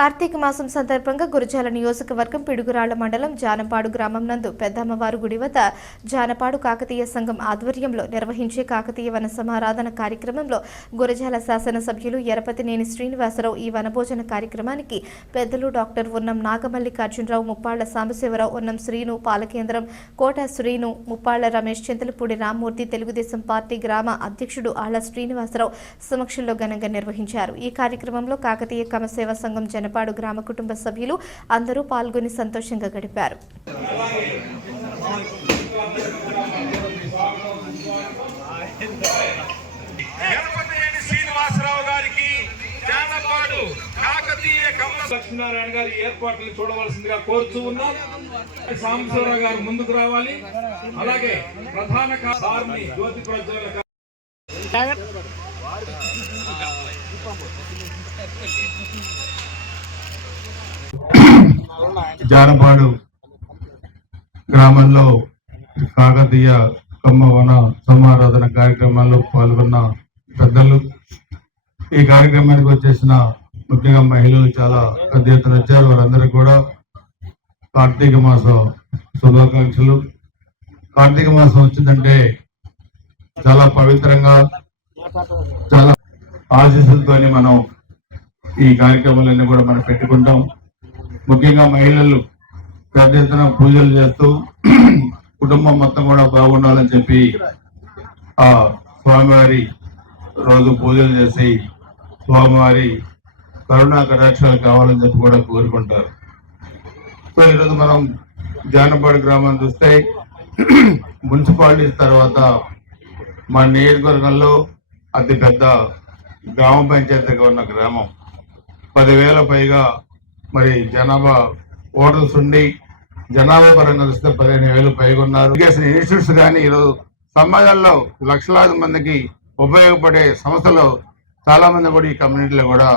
కార్తీక మాసం సందర్భంగా గురజాల నియోజకవర్గం పిడుగురాళ్ళ మండలం జానపాడు గ్రామం నందు పెద్దమ్మవారు గుడి వద్ద జానపాడు కాకతీయ సంఘం ఆధ్వర్యంలో నిర్వహించే కాకతీయ వన సమారాధన కార్యక్రమంలో గురజాల శాసనసభ్యులు ఎరపతినేని శ్రీనివాసరావు ఈ వనభోజన కార్యక్రమానికి పెద్దలు డాక్టర్ ఉన్నం నాగమల్లికార్జునరావు ముప్పాళ్ళ సాంబశివరావు ఉన్నం శ్రీను పాలకేంద్రం కోట శ్రీను ముప్పాళ్ళ రమేష్ చింతలపూడి రామ్మూర్తి తెలుగుదేశం పార్టీ గ్రామ అధ్యక్షుడు ఆళ్ళ శ్రీనివాసరావు సమక్షంలో ఘనంగా నిర్వహించారు. ఈ కార్యక్రమంలో కాకతీయ కమసేవ సంఘం జనపాడు గ్రామ కుటుంబ సభ్యులు అందరూ పాల్గొని సంతోషంగా గడిపారు. గణపతి శ్రీనివాసరావు గారికి జానపాడు కాకతీయ కమల లక్ష్మీనారాయణ గారి ఏర్పాట్లు చూడవలసిందిగా కోరుతూ ఉన్నాం. సాంబశివరావు గారు ముందుకు రావాలి. అలాగే ప్రధాన సార్ని జ్యోతి ప్రజ్వల జానపాడు గ్రామంలో కాకతీయ కమ్మ వన సమారాధన కార్యక్రమాల్లో పాల్గొన్న పెద్దలు. ఈ కార్యక్రమానికి వచ్చేసిన ముఖ్యంగా మహిళలు చాలా పెద్ద ఎత్తున వచ్చారు. వారందరికీ కూడా కార్తీక మాసం శుభాకాంక్షలు. కార్తీక మాసం వచ్చిందంటే చాలా పవిత్రంగా చాలా ఆశీస్సులతోని మనం ఈ కార్యక్రమాలన్నీ కూడా మనం పెట్టుకుంటాం. ముఖ్యంగా మహిళలు పెద్ద ఎత్తున పూజలు చేస్తూ కుటుంబం మొత్తం కూడా బాగుండాలని చెప్పి ఆ స్వామివారి రోజు పూజలు చేసి స్వామివారి కరుణా కటాక్షాలు కావాలని చెప్పి కూడా కోరుకుంటారు. సో ఈరోజు మనం జానపాడు గ్రామాన్ని చూస్తే మున్సిపాలిటీస్ తర్వాత మన నియోజకవర్గంలో అతి పెద్ద గ్రామ పంచాయతీగా ఉన్న గ్రామం. పదివేల పైగా మరి జనాభా ఓటర్స్ ఉండి జనాభా పరంగా చూస్తే పదిహేను వేలు పైగా ఉన్నారు ఎడ్యుకేషన్ ఇన్స్టిట్యూట్స్ కానీ ఈరోజు సమాజంలో లక్షలాది మందికి ఉపయోగపడే సంస్థలు చాలా మంది కూడా ఈ కమ్యూనిటీలో కూడా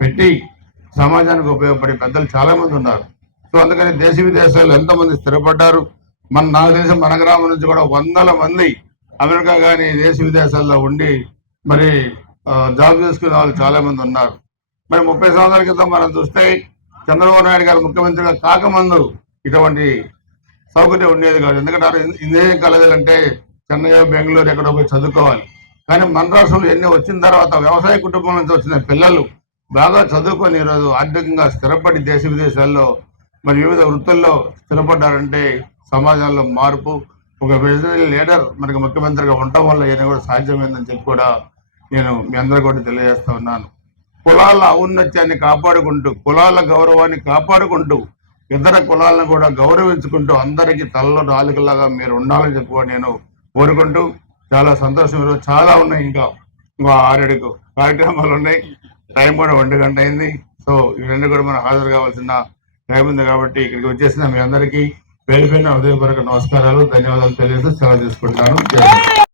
పెట్టి సమాజానికి ఉపయోగపడే పెద్దలు చాలా మంది ఉన్నారు. సో అందుకని దేశ విదేశాల్లో ఎంతో మంది స్థిరపడ్డారు. మన నాకు తెలిసి మన గ్రామం నుంచి కూడా వందల మంది అమెరికా కానీ దేశ విదేశాల్లో ఉండి మరి జాబ్ చేసుకునే వాళ్ళు చాలా మంది ఉన్నారు. మరి ముప్పై సంవత్సరాల క్రితం మనం చూస్తే చంద్రబాబు నాయుడు గారు ముఖ్యమంత్రిగా కాకముందు ఇటువంటి సౌకర్యం ఉండేది కాదు. ఎందుకంటే ఇంజనీరింగ్ కాలేజీలు అంటే చెన్నై బెంగళూరు ఎక్కడో పోయి చదువుకోవాలి. కానీ మన రాష్ట్రంలో ఎన్ని వచ్చిన తర్వాత వ్యవసాయ కుటుంబం నుంచి వచ్చిన పిల్లలు బాగా చదువుకొని ఈరోజు ఆర్థికంగా స్థిరపడి దేశ విదేశాల్లో మరి వివిధ వృత్తుల్లో స్థిరపడ్డారంటే సమాజంలో మార్పు. ఒక విజనరీ లీడర్ మనకి ముఖ్యమంత్రిగా ఉండటం వల్ల ఈయన కూడా సాధ్యమైందని చెప్పి కూడా నేను మీ అందరూ కూడా తెలియజేస్తా ఉన్నాను. కులాల ఔన్నత్యాన్ని కాపాడుకుంటూ కులాల గౌరవాన్ని కాపాడుకుంటూ ఇతర కులాలను కూడా గౌరవించుకుంటూ అందరికీ తలలో నాలుగులాగా మీరు ఉండాలని చెప్పి నేను కోరుకుంటూ చాలా సంతోషం చాలా ఉన్నాయి ఇంకా. ఇంకా ఆరేడుకు కార్యక్రమాలు ఉన్నాయి. టైం కూడా ఒంటి గంట అయింది. సో ఇవన్నీ కూడా మనం హాజరు కావాల్సిన టైం ఉంది కాబట్టి ఇక్కడికి వచ్చేసిన మీ అందరికీ పేరు పైన హృదయపూర్వక నమస్కారాలు ధన్యవాదాలు తెలియజేస్తూ సెలవు తీసుకుంటాను.